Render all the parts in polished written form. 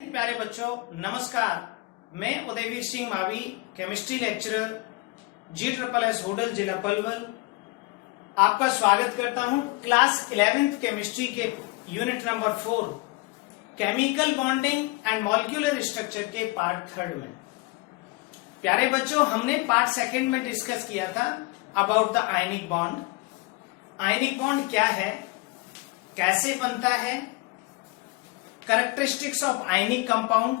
प्यारे बच्चों नमस्कार। मैं Udayveer Singh Mavi, chemistry lecturer, GSSS Hodal, जिला पलवल, आपका स्वागत करता हूं क्लास 11th केमिस्ट्री के unit number 4 chemical bonding and molecular structure के पार्ट 3 में। प्यारे बच्चों, हमने पार्ट 2 में डिस्कस किया था about the ionic bond. Ionic bond क्या है, कैसे बनता है, कैरेक्टरिस्टिक्स ऑफ आयनिक कंपाउंड,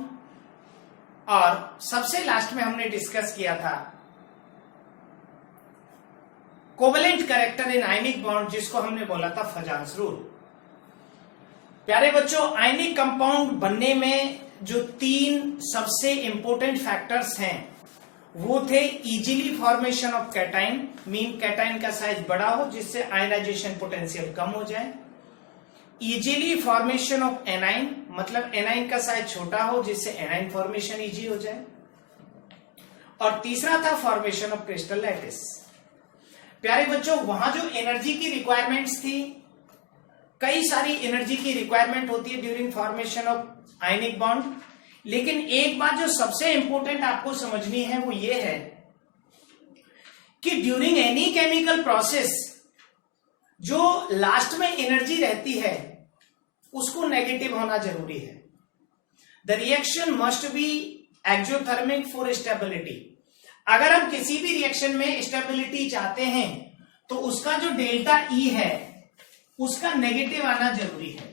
और सबसे लास्ट में हमने डिस्कस किया था covalent character in ionic bond, जिसको हमने बोला था फजान्स रूल। प्यारे बच्चों, आयनिक कंपाउंड बनने में जो 3 सबसे इंपॉर्टेंट फैक्टर्स हैं वो थे easily formation of cation, mean cation का साइज बड़ा हो जिससे आयनाइजेशन पोटेंशियल कम हो जाए। इजीली फॉर्मेशन ऑफ एनाइन, मतलब एनाइन का साइज छोटा हो जिससे एनाइन फॉर्मेशन इजी हो जाए। और तीसरा था फॉर्मेशन ऑफ क्रिस्टल लैटिस। प्यारे बच्चों, वहां जो एनर्जी की रिक्वायरमेंट्स थी, कई सारी एनर्जी की रिक्वायरमेंट होती है during formation of ionic bond, लेकिन एक बात जो सबसे इंपॉर्टेंट आपको समझनी है वो ये है कि ड्यूरिंग एनी केमिकल प्रोसेस जो लास्ट में एनर्जी रहती है उसको नेगेटिव होना जरूरी है। The reaction must be exothermic for stability. अगर हम किसी भी रिएक्शन में स्टेबिलिटी चाहते हैं तो उसका जो डेल्टा ई है उसका नेगेटिव आना जरूरी है।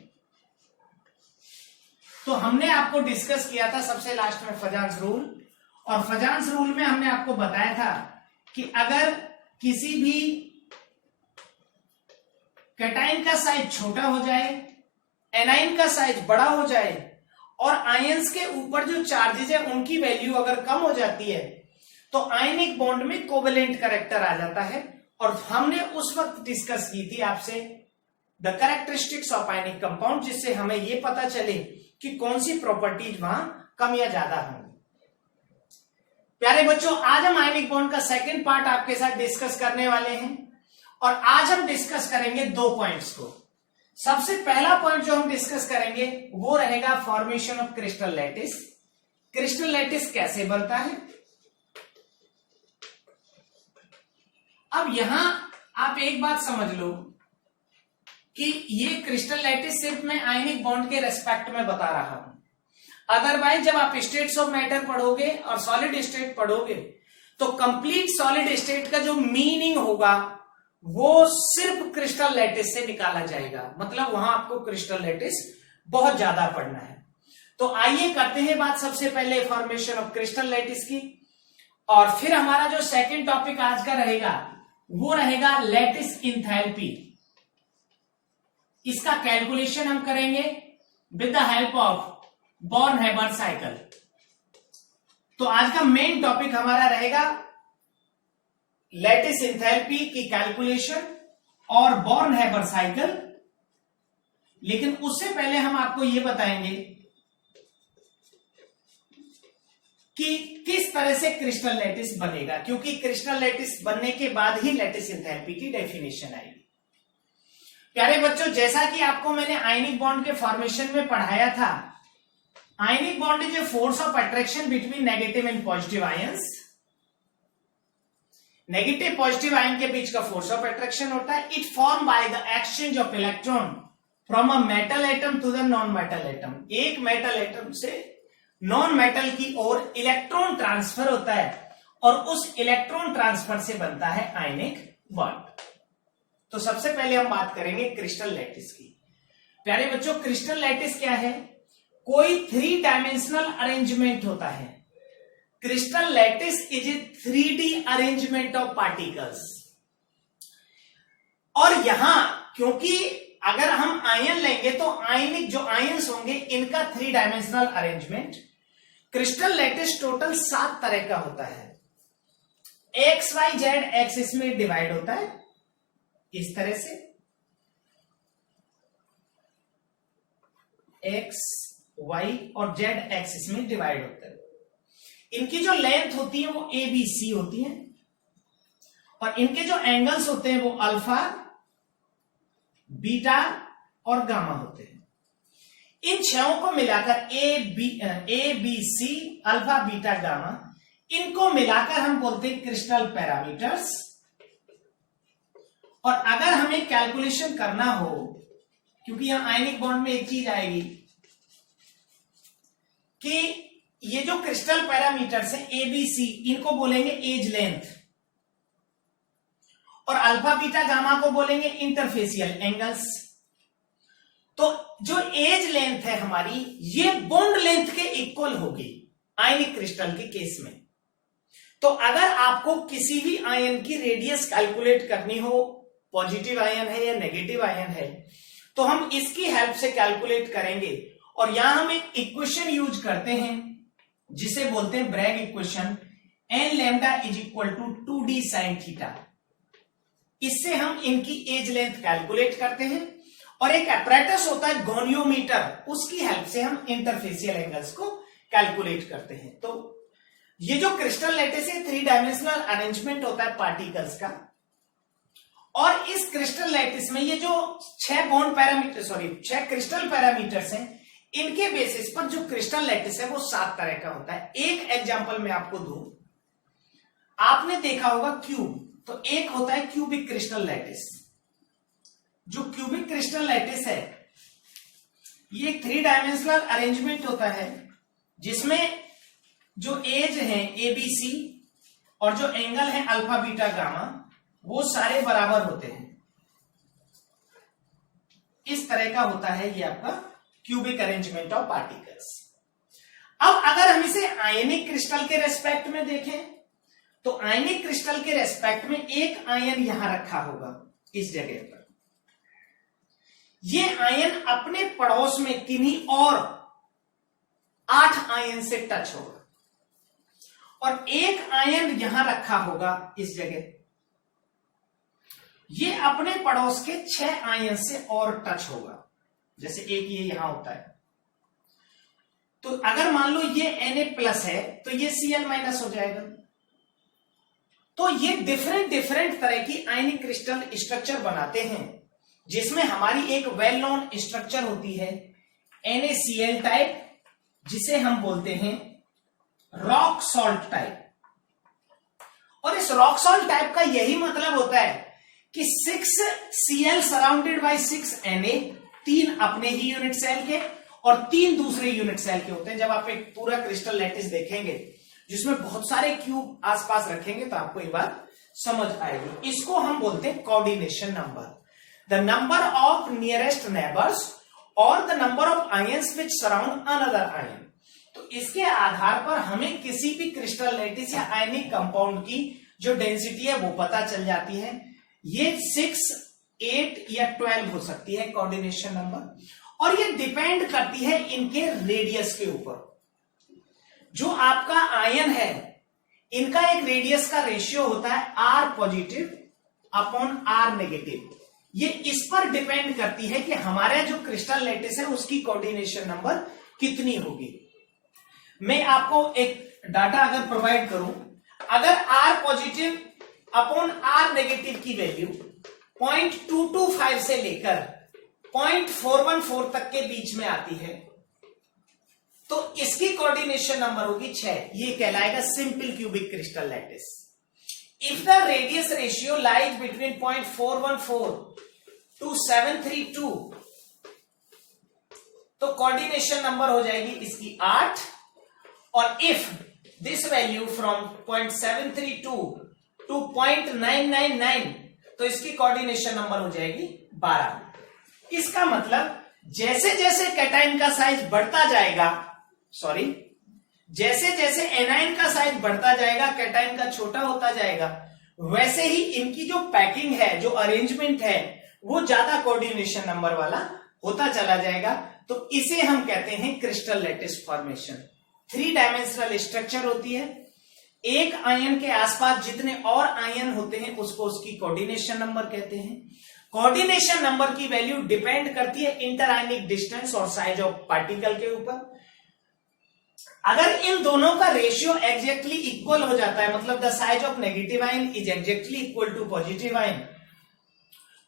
तो हमने आपको डिस्कस किया था सबसे लास्ट में फजान्स रूल, और फजान्स रूल में हमने आपको बताया था कि अगर किसी भी कैटाइन का साइज छोटा हो जाए, एनाइन का साइज बड़ा हो जाए और आयंस के ऊपर जो चार्जेस है उनकी वैल्यू अगर कम हो जाती है तो आयनिक बॉन्ड में कोवेलेंट कैरेक्टर आ जाता है। और हमने उस वक्त डिस्कस की थी आपसे the characteristics of ionic compound, जिससे हमें यह पता चले कि कौन सी प्रॉपर्टीज वहां कम या ज्यादा होंगी। प्यारे बच्चों, आज हम आयनिक बॉन्ड का सेकंड पार्ट आपके साथ डिस्कस करने वाले हैं और आज हम डिस्कस करेंगे 2 पॉइंट्स को। सबसे पहला पॉइंट जो हम डिस्कस करेंगे वो रहेगा formation of crystal lattice. Crystal lattice कैसे बनता है। अब यहां आप एक बात समझ लो कि ये क्रिस्टल लैटिस सिर्फ मैं आयनिक बॉन्ड के रेस्पेक्ट में बता रहा हूं। अदरवाइज जब आप स्टेट्स ऑफ मैटर पढ़ोगे और सॉलिड स्टेट पढ़ोगे तो कंप्लीट सॉलिड स्टेट का जो मीनिंग होगा वो सिर्फ क्रिस्टल लैटिस से निकाला जाएगा। मतलब वहां आपको क्रिस्टल लैटिस बहुत ज्यादा पढ़ना है। तो आइए करते हैं बात सबसे पहले फॉर्मेशन ऑफ क्रिस्टल लैटिस की, और फिर हमारा जो सेकंड टॉपिक आज का रहेगा वो रहेगा लैटिस इंथैल्पी। इसका कैलकुलेशन हम करेंगे with the help of Born Haber cycle. तो आज का मेन टॉपिक हमारा रहेगा लैटिस इंथैल्पी की कैलकुलेशन और बॉर्न-हैबर साइकिल। लेकिन उससे पहले हम आपको यह बताएंगे कि किस तरह से क्रिस्टल लैटिस बनेगा, क्योंकि क्रिस्टल लैटिस बनने के बाद ही लैटिस इंथैल्पी की डेफिनेशन आएगी। प्यारे बच्चों, जैसा कि आपको मैंने आयनिक बॉन्ड के फॉर्मेशन में पढ़ाया था, ionic bond is a force of attraction between negative and positive ions. Negative positive ion के बीच का फोर्स ऑफ अट्रैक्शन होता है। It form by the exchange of electron from a metal atom to the non metal atom. एक metal atom से non metal की ओर electron transfer होता है और उस इलेक्ट्रॉन ट्रांसफर से बनता है आयनिक बॉन्ड। तो सबसे पहले हम बात करेंगे क्रिस्टल लैटिस की। प्यारे बच्चों, क्रिस्टल लैटिस क्या है? कोई 3 डायमेंशनल अरेंजमेंट होता है। Crystal lattice is a 3D arrangement of particles. और यहां क्योंकि अगर हम आयन लेंगे तो आयनिक जो आयंस होंगे इनका 3 dimensional arrangement. Crystal lattice total 7 तरह का होता है। एक्स वाई जेड एक्सिस में डिवाइड होता है इस तरह से, एक्स वाई और जेड एक्सिस में डिवाइड होता है। इनकी जो लेंथ होती है वो ABC होती है और इनके जो एंगल्स होते हैं वो अल्फा, बीटा और गामा होते हैं। इन छहों को मिलाकर A B C alpha beta gamma, इनको मिलाकर हम बोलते हैं क्रिस्टल पैरामीटर्स। और अगर हमें कैलकुलेशन करना हो, क्योंकि यहां आयनिक बॉन्ड में एक चीज आएगी कि ये जो क्रिस्टल पैरामीटर्स हैं ए बी सी, इनको बोलेंगे एज लेंथ, और अल्फा बीटा गामा को बोलेंगे इंटरफेसियल एंगल्स। तो जो एज लेंथ है हमारी, ये बॉन्ड लेंथ के इक्वल होगी आयनिक क्रिस्टल के केस में। तो अगर आपको किसी भी आयन की रेडियस कैलकुलेट करनी हो, पॉजिटिव आयन है या नेगेटिव आयन है, तो हम इसकी हेल्प से कैलकुलेट करेंगे। और यहां हम एक इक्वेशन यूज करते हैं जिसे बोलते हैं Bragg equation, n lambda is equal to 2d sin theta. इससे हम इनकी एज लेंथ कैलकुलेट करते हैं। और एक apparatus होता है गोनियोमीटर, उसकी हेल्प से हम इंटरफेसियल एंगल्स को कैलकुलेट करते हैं। तो ये जो क्रिस्टल लैटिस है 3 डायमेंशनल अरेंजमेंट होता है पार्टिकल्स का। और इस क्रिस्टल लैटिस में ये जो 6 क्रिस्टल पैरामीटर्स हैं, इनके बेसिस पर जो क्रिस्टल लैटिस है वो 7 तरह का होता है। एक एग्जांपल मैं आपको दूं, आपने देखा होगा क्यूब, तो एक होता है क्यूबिक क्रिस्टल लैटिस। जो क्यूबिक क्रिस्टल लैटिस है ये 3 डायमेंशनल अरेंजमेंट होता है, जिसमें जो एज है ए बी सी और जो एंगल है अल्फा बीटा गामा, वो सारे बराबर होते हैं। इस तरह का होता है ये आपका क्यूबिक अरेंजमेंट ऑफ पार्टिकल्स। अब अगर हम इसे आयनिक क्रिस्टल के रेस्पेक्ट में देखें, तो आयनिक क्रिस्टल के रेस्पेक्ट में एक आयन यहां रखा होगा इस जगह पर। ये आयन अपने पड़ोस में किन्हीं और 8 आयन से टच होगा, और एक आयन यहां रखा होगा इस जगह। ये अपने पड़ोस के 6 आयन से और टच होगा, जैसे एक ये यहां होता है। तो अगर मान लो ये Na+ है तो ये Cl- हो जाएगा। तो ये डिफरेंट तरह की आयनिक क्रिस्टल स्ट्रक्चर बनाते हैं, जिसमें हमारी एक वेल नोन स्ट्रक्चर होती है NaCl टाइप, जिसे हम बोलते हैं रॉक सॉल्ट टाइप। और इस रॉक सॉल्ट टाइप का यही मतलब होता है कि 6Cl सराउंडेड बाय 6Na, 3 अपने ही यूनिट सेल के और 3 दूसरे यूनिट सेल के होते हैं। जब आप एक पूरा क्रिस्टल लैटिस देखेंगे जिसमें बहुत सारे क्यूब आसपास रखेंगे, तो आपको ये बात समझ आएगी। इसको हम बोलते हैं coordination number, the number of nearest neighbours और the number of ions which surround another ion. तो इसके आधार पर हमें किसी भी क्रिस्टल लैटिस या आयनिक कंपाउंड की जो डेंसिटी है वो पता चल जाती है। ये 6, 8 या 12 हो सकती है कोऑर्डिनेशन नंबर, और ये डिपेंड करती है इनके रेडियस के ऊपर। जो आपका आयन है, इनका एक रेडियस का रेशियो होता है R positive upon R negative. ये इस पर डिपेंड करती है कि हमारा जो क्रिस्टल लैटिस है उसकी कोऑर्डिनेशन नंबर कितनी होगी। मैं आपको एक डाटा अगर प्रोवाइड करूं, अगर R positive upon R negative की वैल्यू 0.225 से लेकर 0.414 तक के बीच में आती है, तो इसकी कोऑर्डिनेशन नंबर होगी 6। ये कहलाएगा simple cubic crystal lattice. If the radius ratio lies between 0.414 to 732, तो कोऑर्डिनेशन नंबर हो जाएगी इसकी 8। और if this value from 0.732 to 0.999, तो इसकी कोऑर्डिनेशन नंबर हो जाएगी 12। इसका मतलब जैसे जैसे कैटाइन का साइज बढ़ता जाएगा, जैसे जैसे एनाइन का साइज बढ़ता जाएगा, कैटाइन का छोटा होता जाएगा, वैसे ही इनकी जो पैकिंग है, जो अरेंजमेंट है, वो ज्यादा कोऑर्डिनेशन नंबर वाला होता चला जाएगा। तो इसे हम कहते हैं crystal lattice formation. 3 dimensional structure होती है। एक आयन के आसपास जितने और आयन होते हैं उसको उसकी कोऑर्डिनेशन नंबर कहते हैं। कोऑर्डिनेशन नंबर की वैल्यू डिपेंड करती है इंटर आयनिक डिस्टेंस और साइज ऑफ पार्टिकल के ऊपर। अगर इन दोनों का रेशियो एग्जैक्टली इक्वल हो जाता है, मतलब the size of negative ion is exactly equal to positive ion,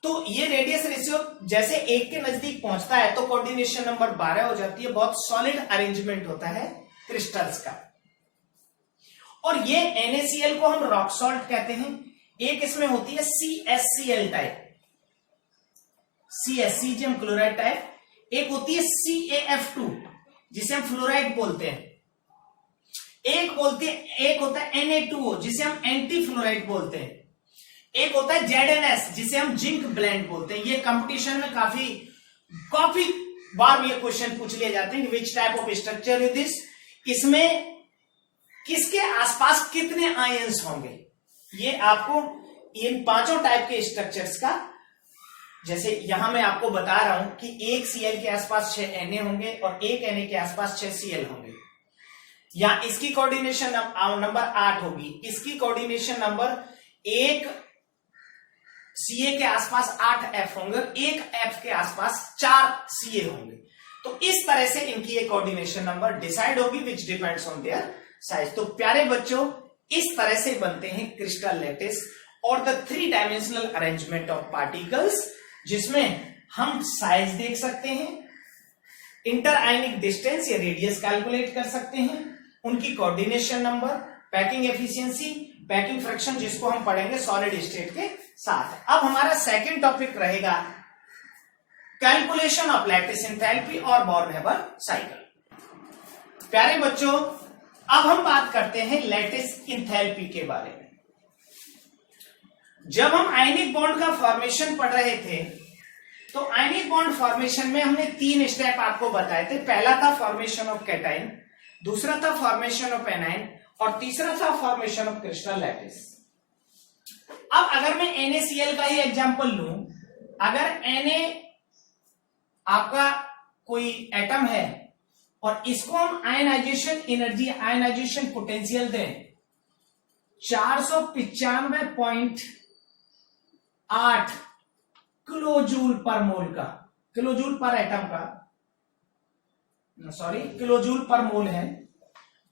तो ये रेडियस रेशियो जैसे 1 के नजदीक पहुंचता है तो कोऑर्डिनेशन नंबर 12 हो जाती है। बहुत सॉलिड अरेंजमेंट होता है क्रिस्टल्स का। और ये NaCl को हम रॉक सॉल्ट कहते हैं। एक इसमें होती है CaCl type, caesium chloride type. एक होती है CaF2 जिसे हम फ्लोराइड बोलते हैं। एक होता है Na2O जिसे हम एंटी फ्लोराइड बोलते हैं। एक होता है ZnS जिसे हम जिंक ब्लेंड बोलते हैं। ये कंपटीशन में काफी बार ये क्वेश्चन पूछ लिए जाते हैं, which type of structure is this, इसमें किसके आसपास कितने आयंस होंगे। ये आपको इन पांचों टाइप के स्ट्रक्चर्स का, जैसे यहां मैं आपको बता रहा हूं कि एक Cl के आसपास 6 Na होंगे और एक Na के आसपास 6 Cl होंगे, या इसकी कोऑर्डिनेशन नंबर 8 होगी, इसकी कोऑर्डिनेशन नंबर 1 Ca के आसपास 8 F होंगे, एक F के आसपास 4 Ca होंगे। तो इस तरह से इनकी एक कोऑर्डिनेशन नंबर डिसाइड होगी which depends on their size. तो प्यारे बच्चों, इस तरह से बनते हैं क्रिस्टल लैटिस और the 3 dimensional arrangement of particles, जिसमें हम साइज देख सकते हैं, इंटर आयनिक डिस्टेंस या रेडियस कैलकुलेट कर सकते हैं, उनकी coordination number, packing efficiency, packing fraction, जिसको हम पढ़ेंगे सॉलिड स्टेट के साथ। अब हमारा सेकंड टॉपिक रहेगा कैलकुलेशन ऑफ लैटिस एंथैल्पी और बॉर्न-हैबर साइकिल। प्यारे बच्चों, अब हम बात करते हैं लैटिस एंथैल्पी के बारे में। जब हम आयनिक बॉन्ड का फॉर्मेशन पढ़ रहे थे तो आयनिक बॉन्ड फॉर्मेशन में हमने 3 स्टेप आपको बताए थे। पहला था फॉर्मेशन ऑफ कैटाइन, दूसरा था फॉर्मेशन ऑफ एनाइन और तीसरा था फॉर्मेशन ऑफ क्रिस्टल लैटिस। अब अगर मैं NaCl का ही एग्जांपल लूं, अगर Na आपका कोई एटम है और इसको हम आयनाइजेशन एनर्जी, आयनाइजेशन पोटेंशियल दें 495.8 किलोजूल पर मोल का, किलोजूल पर एटम का, सॉरी किलोजूल पर मोल है,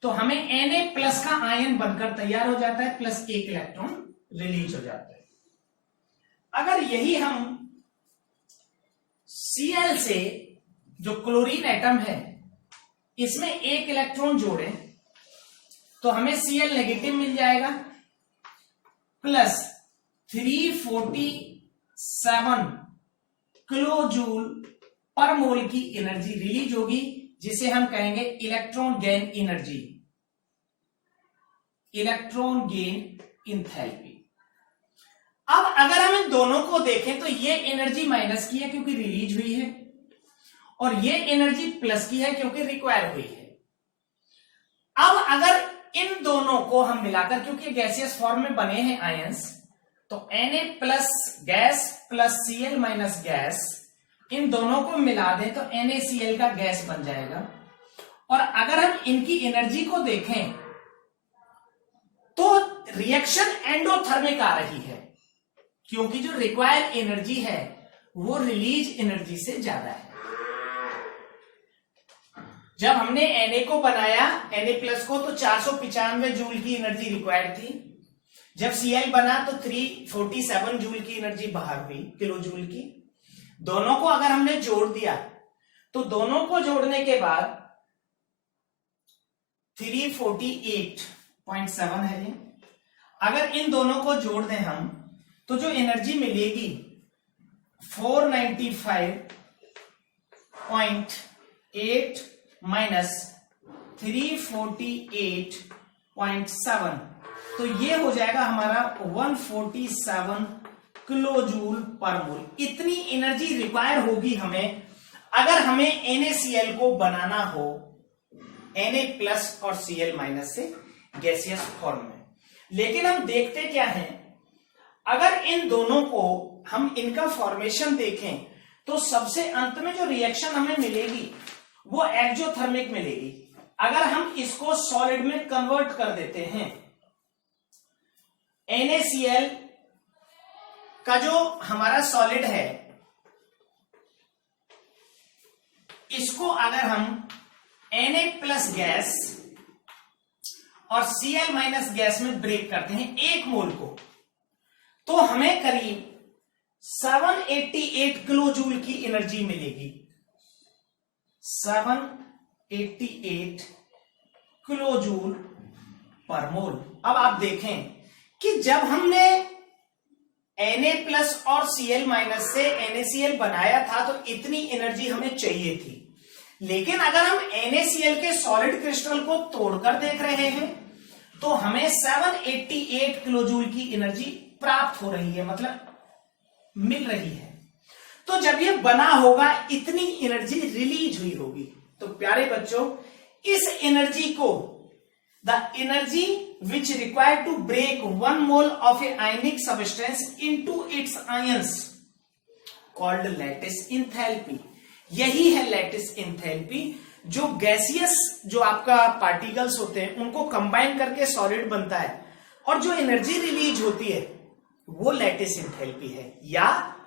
तो हमें Na+ का आयन बनकर तैयार हो जाता है, प्लस 1 इलेक्ट्रॉन रिलीज हो जाता है। अगर यही हम Cl से जो क्लोरीन एटम है इसमें 1 इलेक्ट्रॉन जोड़ें तो हमें Cl नेगेटिव मिल जाएगा, प्लस 347 किलोजूल पर मोल की एनर्जी रिलीज होगी, जिसे हम कहेंगे electron gain energy, electron gain enthalpy. अब अगर हम इन दोनों को देखें तो ये एनर्जी माइनस की है क्योंकि रिलीज हुई है, और ये एनर्जी प्लस की है क्योंकि रिक्वायर हुई है। अब अगर इन दोनों को हम मिलाकर, क्योंकि गैसियस फॉर्म में बने हैं आयंस, तो Na+ gas plus Cl minus gas, इन दोनों को मिला दें तो NaCl का गैस बन जाएगा। और अगर हम इनकी एनर्जी को देखें तो रिएक्शन एंडोथर्मिक आ रही है, क्योंकि जो रिक्वायर्ड एनर्जी है वो रिलीज एनर्जी से ज्यादा है। जब हमने Na को बनाया, Na+ को, तो 495 जूल की एनर्जी रिक्वायर्ड थी। जब Cl बना तो 347 जूल की एनर्जी बाहर हुई, किलो जूल की। दोनों को अगर हमने जोड़ दिया तो दोनों को जोड़ने के बाद 348.7 है ये। अगर इन दोनों को जोड़ दें हम तो जो एनर्जी मिलेगी 495.8 माइनस 348.7, तो ये हो जाएगा हमारा 147 किलो जूल पर मोल। इतनी एनर्जी रिक्वायर होगी हमें अगर हमें NaCl को बनाना हो Na+ और Cl- से गैसियस फॉर्म में। लेकिन हम देखते क्या हैं, अगर इन दोनों को हम इनका फॉर्मेशन देखें तो सबसे अंत में जो रिएक्शन हमें मिलेगी वो एक्जोथर्मिक मिलेगी। अगर हम इसको सॉलिड में कन्वर्ट कर देते हैं, NaCl का जो हमारा सॉलिड है इसको अगर हम Na+ गैस और Cl- गैस में ब्रेक करते हैं 1 मोल को, तो हमें करीब 788 किलो जूल की एनर्जी मिलेगी, 788 किलो जूल पर मोल। अब आप देखें कि जब हमने Na+ और Cl- से NaCl बनाया था तो इतनी एनर्जी हमें चाहिए थी, लेकिन अगर हम NaCl के सॉलिड क्रिस्टल को तोड़कर देख रहे हैं तो हमें 788 किलो जूल की एनर्जी प्राप्त हो रही है, मतलब मिल रही है। तो जब ये बना होगा इतनी एनर्जी रिलीज हुई होगी। तो प्यारे बच्चों, इस एनर्जी को the energy which required to break 1 mole of a ionic substance into its ions called lattice enthalpy. यही है लैटिस एंथैल्पी, जो गैसियस जो आपका पार्टिकल्स होते हैं उनको कंबाइन करके सॉलिड बनता है, और जो एनर्जी रिलीज होती है वो लैटिस एंथैल्पी है। या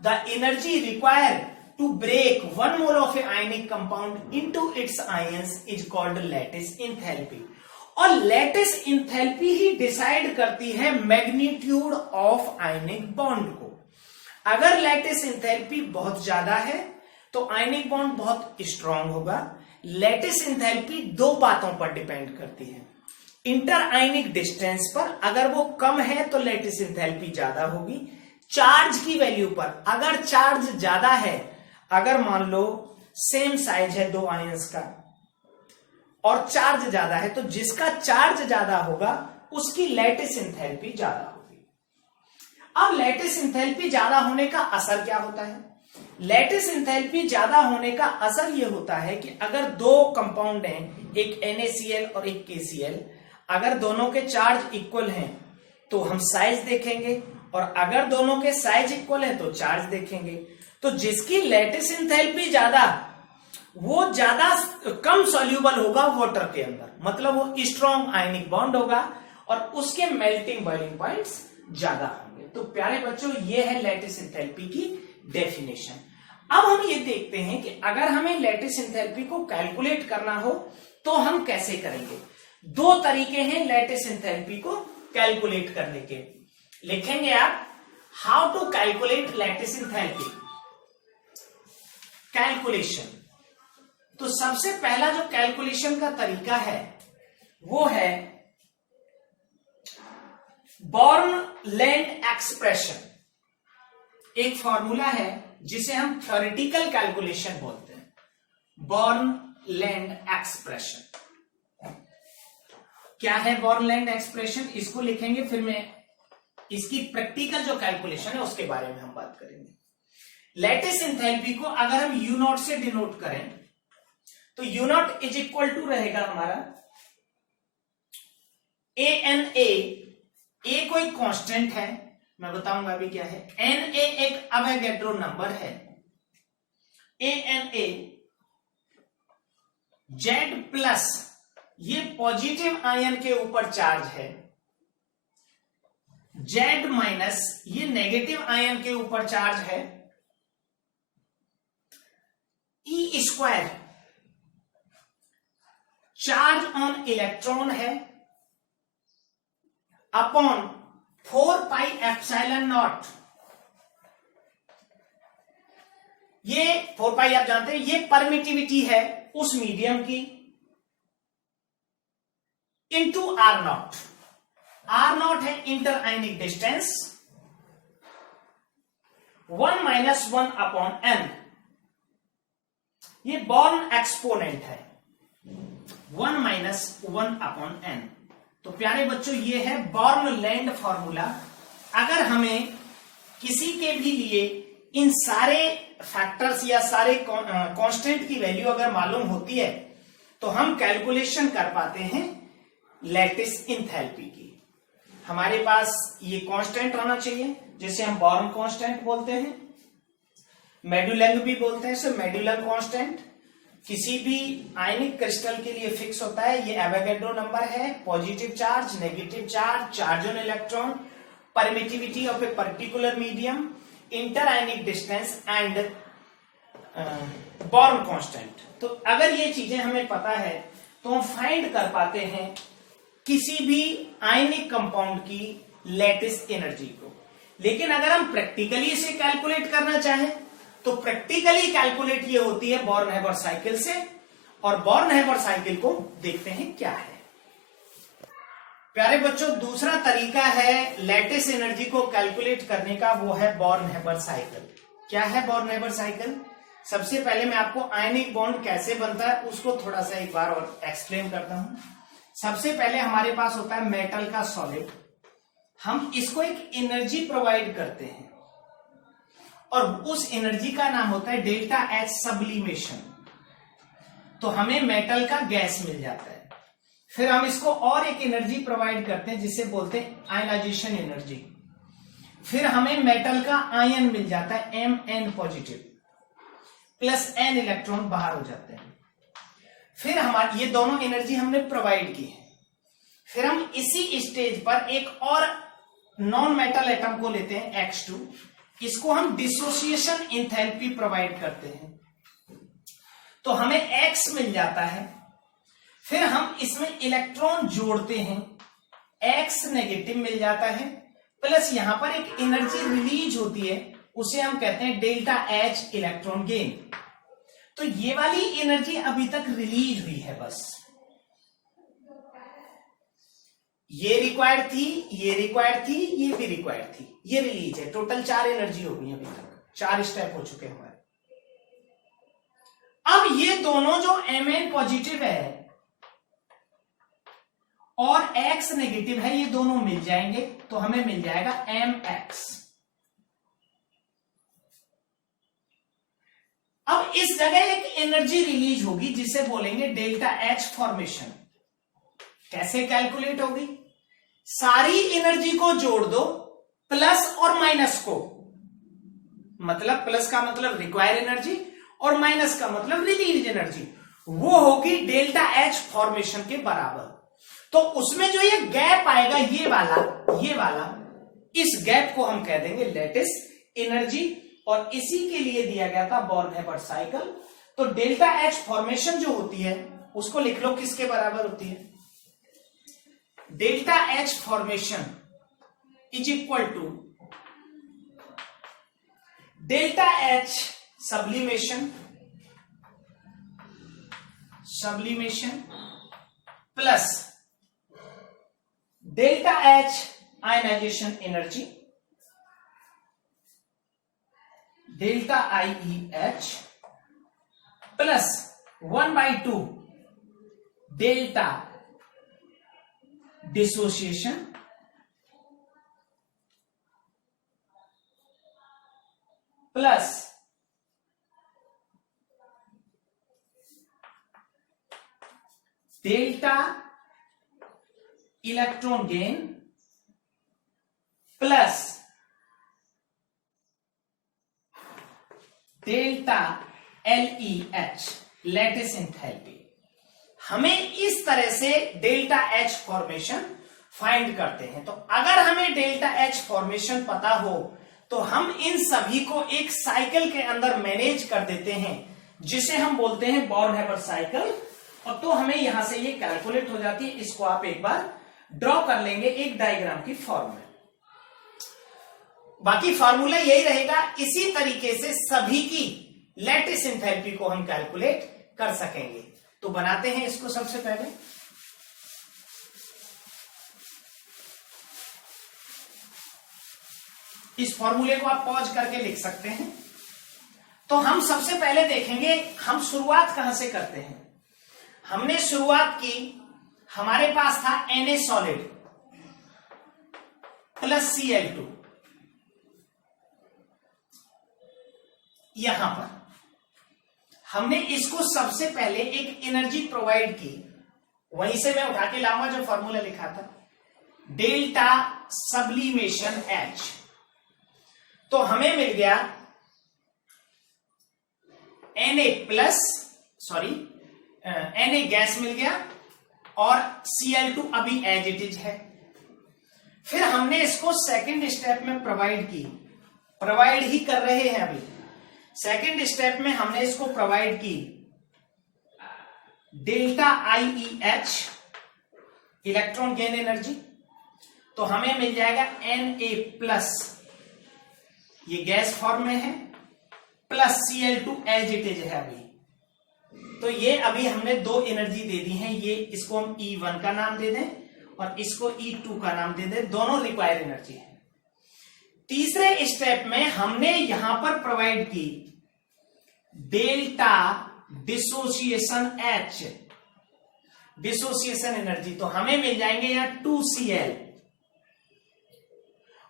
the energy required to break 1 mole of a ionic compound into its ions is called lattice enthalpy. और लैटिस एंथैल्पी ही डिसाइड करती है मैग्नीट्यूड ऑफ आयनिक बॉन्ड को। अगर लैटिस एंथैल्पी बहुत ज्यादा है तो आयनिक बॉन्ड बहुत स्ट्रांग होगा। लैटिस एंथैल्पी दो बातों पर डिपेंड करती है, इंटर आयनिक डिस्टेंस पर, अगर वो कम है तो लैटिस एंथैल्पी ज्यादा होगी, चार्ज की वैल्यू पर, अगर चार्ज ज्यादा है, अगर मान लो सेम साइज है दो आयंस का और चार्ज ज्यादा है, तो जिसका चार्ज ज्यादा होगा उसकी लैटिस एंथैल्पी ज्यादा होगी। अब लैटिस एंथैल्पी ज्यादा होने का असर क्या होता है? लैटिस एंथैल्पी ज्यादा होने का असर यह होता है कि अगर दो कंपाउंड हैं, एक NaCl और एक KCl, अगर दोनों के चार्ज इक्वल हैं तो हम साइज देखेंगे, और अगर दोनों के साइज इक्वल है तो चार्ज देखेंगे। तो जिसकी लैटिस एंथैल्पी ज्यादा, वो ज्यादा कम सॉल्यूबल होगा वाटर के अंदर, मतलब वो स्ट्रॉन्ग आयनिक बॉन्ड होगा और उसके मेल्टिंग बॉइलिंग पॉइंट्स ज्यादा होंगे। तो प्यारे बच्चों, ये है लैटिस एंथैल्पी की डेफिनेशन। अब हम ये देखते हैं कि अगर हमें लैटिस एंथैल्पी को कैलकुलेट करना हो तो हम कैसे करेंगे। दो तरीके हैं लैटिस एंथैल्पी को कैलकुलेट करने के। लिखेंगे आप, how to calculate lattice enthalpy calculation. तो सबसे पहला जो कैलकुलेशन का तरीका है वो है बॉर्नलैंड एक्सप्रेशन। एक फॉर्मूला है जिसे हम थ्योरेटिकल कैलकुलेशन बोलते हैं, बॉर्नलैंड एक्सप्रेशन। क्या है बॉर्नलैंड एक्सप्रेशन, इसको लिखेंगे, फिर मैं इसकी प्रैक्टिकल जो कैलकुलेशन है उसके बारे में हम बात करेंगे। लैटिस एंथैल्पी को अगर हम U0 से डिनोट करें तो U0 इज इक्वल टू रहेगा हमारा ANA। A कोई कांस्टेंट है, मैं बताऊंगा अभी क्या है। Na एक अवोगाड्रो नंबर है। ANA Z+, ये पॉजिटिव आयन के ऊपर चार्ज है, Z-, ये नेगेटिव आयन के ऊपर चार्ज है, E², चार्ज ऑन इलेक्ट्रॉन है, अपॉन 4πε0। ये 4π आप जानते हैं, ये परमिटिविटी है उस मीडियम की, इंटू R0। R0 है इंटर आयनिक डिस्टेंस, 1 - 1 अपॉन n, ये बॉर्न एक्सपोनेंट है, 1 - 1 अपॉन n। तो प्यारे बच्चों, ये है बॉर्नलैंड फॉर्मूला। अगर हमें किसी के भी लिए इन सारे फैक्टर्स या सारे कांस्टेंट की वैल्यू अगर मालूम होती है तो हम कैलकुलेशन कर पाते हैं लैटिस एंथैल्पी की। हमारे पास ये कांस्टेंट होना चाहिए जिसे हम बॉर्न कांस्टेंट बोलते हैं, मेडुलैंग भी बोलते हैं इसे, मेडुलैंग कांस्टेंट। किसी भी आयनिक क्रिस्टल के लिए फिक्स होता है, ये एवोगाड्रो नंबर है, positive charge, negative charge, charge on electron, permittivity of a particular medium, inter ionic distance and born constant. तो अगर ये चीजें हमें पता है तो हम फाइंड कर पाते हैं किसी भी आयनिक कंपाउंड की लैटिस एनर्जी को। लेकिन अगर हम प्रैक्टिकली इसे कैलकुलेट करना चाहें तो प्रैक्टिकली कैलकुलेट ये होती है बॉर्न-हैबर साइकिल से, और बॉर्न-हैबर साइकिल को देखते हैं क्या है। प्यारे बच्चों, दूसरा तरीका है लैटिस एनर्जी को कैलकुलेट करने का, वो है बॉर्न-हैबर साइकिल। क्या है बॉर्न-हैबर साइकिल? सबसे पहले मैं आपको आयनिक बॉन्ड कैसे बनता है उसको थोड़ा सा एक बार और एक्सप्लेन करता हूं। सबसे पहले हमारे पास होता है मेटल का सॉलिड, हम इसको एक एनर्जी प्रोवाइड करते हैं और उस एनर्जी का नाम होता है डेल्टा एच सब्लिमेशन। तो हमें मेटल का गैस मिल जाता है। फिर हम इसको और एक एनर्जी प्रोवाइड करते हैं जिसे बोलते हैं आयनाइजेशन एनर्जी। फिर हमें मेटल का आयन मिल जाता है Mn positive plus n electron बाहर हो जाते हैं। फिर हमारी ये दोनों एनर्जी हमने प्रोवाइड की है। फिर हम इसी स्टेज पर एक और नॉन मेटल एटम को लेते हैं X2, इसको हम डिसोसिएशन एंथैल्पी प्रोवाइड करते हैं तो हमें X मिल जाता है। फिर हम इसमें इलेक्ट्रॉन जोड़ते हैं, X नेगेटिव मिल जाता है, प्लस यहां पर एक एनर्जी रिलीज होती है, उसे हम कहते हैं डेल्टा H इलेक्ट्रॉन गेन। तो ये वाली एनर्जी अभी तक रिलीज हुई है, बस ये रिक्वायर्ड थी, ये रिक्वायर्ड थी, ये भी रिक्वायर्ड थी, ये रिलीज है। टोटल 4 एनर्जी हो गई अभी तक, 4 स्टेप हो चुके हमारे। अब ये दोनों जो Mn पॉजिटिव है और X नेगेटिव है, ये दोनों मिल जाएंगे तो हमें मिल जाएगा Mx। अब इस जगह एक एनर्जी रिलीज होगी जिसे बोलेंगे डेल्टा H फॉर्मेशन। कैसे कैलकुलेट होगी? सारी एनर्जी को जोड़ दो, प्लस और माइनस को, मतलब प्लस का मतलब रिक्वायर एनर्जी और माइनस का मतलब रिलीज एनर्जी, वो होगी डेल्टा H फॉर्मेशन के बराबर। तो उसमें जो ये गैप आएगा, ये वाला, इस गैप को हम कह देंगे लैटिस एनर्जी, और इसी के लिए दिया गया था बॉर्न-हैबर साइकिल। तो डेल्टा H फॉर्मेशन जो होती है उसको लिख लो किसके बराबर होती है? Delta H formation is equal to delta H sublimation plus delta H ionisation energy, delta IEH plus 1/2 delta dissociation plus delta electron gain plus delta LEH lattice enthalpy. हमें इस तरह से डेल्टा H फॉर्मेशन फाइंड करते हैं। तो अगर हमें delta H formation पता हो तो हम इन सभी को एक साइकिल के अंदर मैनेज कर देते हैं जिसे हम बोलते हैं बॉर्न-हैबर साइकिल, और तो हमें यहां से ये कैलकुलेट हो जाती है। इसको आप एक बार ड्रॉ कर लेंगे एक डायग्राम की फॉर्म में। बाकी फार्मूला यही रहेगा, इसी तरीके से सभी की लैटिस एंथैल्पी को हम कैलकुलेट कर सकेंगे। तो बनाते हैं इसको सबसे पहले। इस फॉर्मूले को आप पॉज करके लिख सकते हैं। तो हम सबसे पहले देखेंगे हम शुरुआत कहां से करते हैं। हमने शुरुआत की, हमारे पास था Na सॉलिड प्लस Cl2। यहां पर हमने इसको सबसे पहले एक एनर्जी प्रोवाइड की, वहीं से मैं उठा के लाऊंगा जो फॉर्मूला लिखा था, डेल्टा सब्लिमेशन H। तो हमें मिल गया Na गैस मिल गया और Cl2 अभी एज इट इज है। फिर हमने इसको सेकंड स्टेप में प्रोवाइड ही कर रहे हैं अभी। सेकंड स्टेप में हमने इसको प्रोवाइड की delta IEH electron gain energy. तो हमें मिल जाएगा Na प्लस ये गैस फॉर्म में है, plus Cl2 as it is है अभी। तो ये अभी हमने दो एनर्जी दे दी है, ये इसको हम E1 का नाम दे दें और इसको E2 का नाम दे दें, दोनों रिक्वायर्ड एनर्जी है। तीसरे स्टेप में हमने यहां पर प्रोवाइड की delta dissociation H, dissociation energy, तो हमें मिल जाएंगे यहां 2Cl।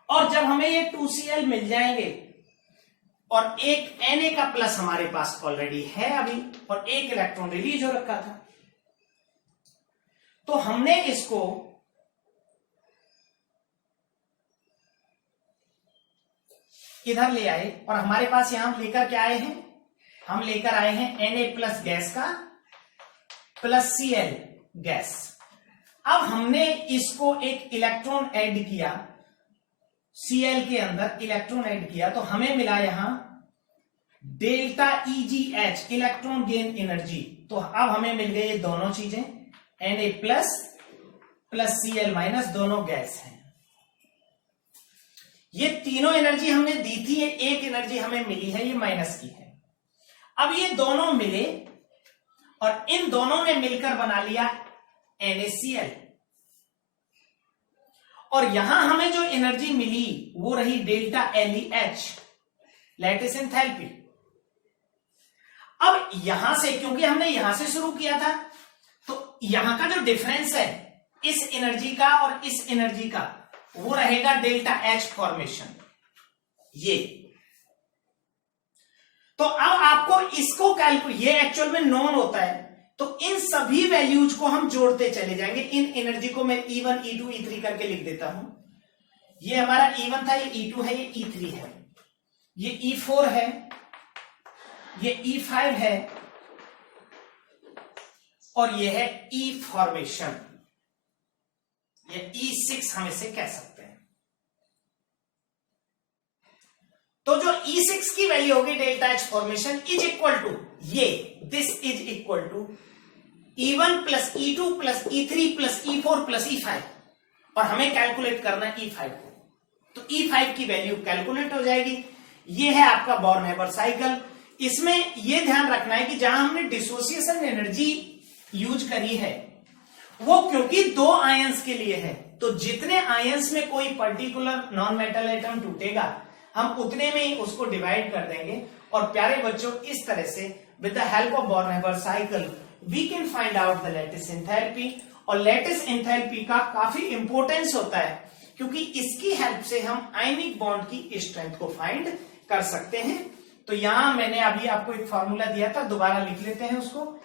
और जब हमें ये 2Cl मिल जाएंगे और एक Na का प्लस हमारे पास ऑलरेडी है अभी और एक इलेक्ट्रॉन रिलीज हो रखा था, तो हमने इसको इधर ले आए और हमारे पास यहां हम लेकर क्या आए हैं, हम लेकर आए हैं Na प्लस गैस का प्लस Cl गैस। अब हमने इसको एक इलेक्ट्रॉन ऐड किया, Cl के अंदर इलेक्ट्रॉन ऐड किया, तो हमें मिला यहां delta EgH, electron gain energy. तो अब हमें मिल गई ये दोनों चीजें, Na plus plus Cl minus, दोनों गैस हैं। ये तीनों एनर्जी हमने दी थी, ये एक एनर्जी हमें मिली है, ये माइनस की है। अब ये दोनों मिले और इन दोनों ने मिलकर बना लिया NaCl, और यहां हमें जो एनर्जी मिली वो रही डेल्टा LeH, लैटिस एंथैल्पी। अब यहां से, क्योंकि हमने यहां से शुरू किया था, तो यहां का जो डिफरेंस है इस एनर्जी का और इस एनर्जी का, वो रहेगा डेल्टा H फॉर्मेशन ये। तो अब आपको इसको कैलकुलेट, ये एक्चुअल में नॉन होता है, तो इन सभी वैल्यूज को हम जोड़ते चले जाएंगे। इन एनर्जी को मैं E1, E2, E3 करके लिख देता हूं। ये हमारा E1 था, ये E2 है, ये E3 है, ये E4 है, ये E5 है और ये है E फॉर्मेशन, ये E6 हम इसे कह सकते हैं। तो जो E6 की वैल्यू होगी delta H formation is equal to ये, this is equal to E1 plus E2 plus E3 plus E4 plus E5, और हमें कैलकुलेट करना है E5 को, तो E5 की वैल्यू कैलकुलेट हो जाएगी। ये है आपका बॉर्न-हैबर साइकिल। इसमें यह ध्यान रखना है कि जहां हमने डिसोसिएशन एनर्जी यूज करी है वो क्योंकि दो आयंस के लिए है, तो जितने आयंस में कोई पर्टिकुलर नॉन मेटल एटम टूटेगा हम उतने में ही उसको डिवाइड कर देंगे। और प्यारे बच्चों, इस तरह से with the help of Born Haber cycle we can find out the lattice enthalpy. और लैटिस एंथैल्पी का काफी इंपॉर्टेंस होता है क्योंकि इसकी हेल्प से हम आयनिक बॉन्ड की स्ट्रेंथ को फाइंड कर सकते हैं। तो यहां मैंने अभी आपको एक फॉर्मूला दिया था, दोबारा लिख लेते हैं उसको।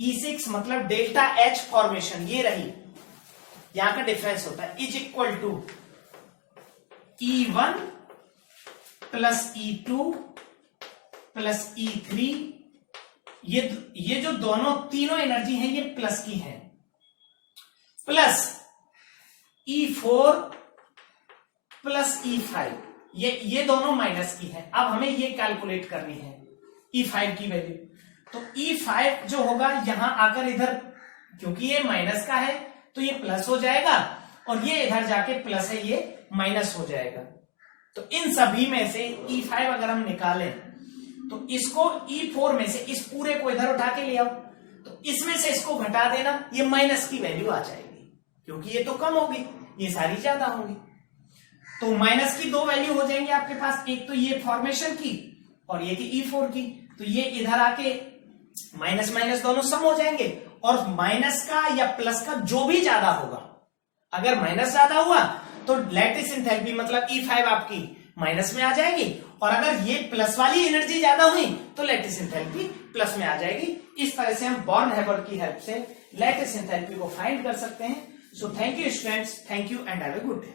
E6 मतलब डेल्टा H फॉर्मेशन ये रही, यहां का डिफरेंस होता है, is equal to E1 plus E2 plus E3। ये जो दोनों तीनों एनर्जी हैं ये प्लस की है, प्लस E4 प्लस E5, ये दोनों माइनस की है। अब हमें ये कैलकुलेट करनी है E5 की वैल्यू। तो E5 जो होगा यहां आकर इधर, क्योंकि ये माइनस का है तो ये प्लस हो जाएगा, और ये इधर जाके प्लस है, ये माइनस हो जाएगा। तो इन सभी में से E5 अगर हम निकालें तो इसको E4 में से इस पूरे को इधर उठा के ले आओ, तो इसमें से इसको घटा देना, ये माइनस की वैल्यू आ जाएगी, क्योंकि ये तो कम होगी, ये सारी ज्यादा होंगी। तो माइनस की दो वैल्यू हो जाएंगी आपके पास, एक तो ये फॉर्मेशन की और ये की E4 की। तो ये इधर आके माइनस माइनस दोनों सम हो जाएंगे, और माइनस का या प्लस का जो भी ज्यादा होगा, अगर माइनस ज्यादा हुआ तो लैटिस एंथैल्पी मतलब E5 आपकी माइनस में आ जाएगी, और अगर ये प्लस वाली एनर्जी ज्यादा हुई तो लैटिस एंथैल्पी प्लस में आ जाएगी। इस तरह से हम बॉर्न-हैबर की हेल्प से लैटिस एंथैल्पी को फाइंड कर सकते हैं। So thank you students, thank you and have a good day.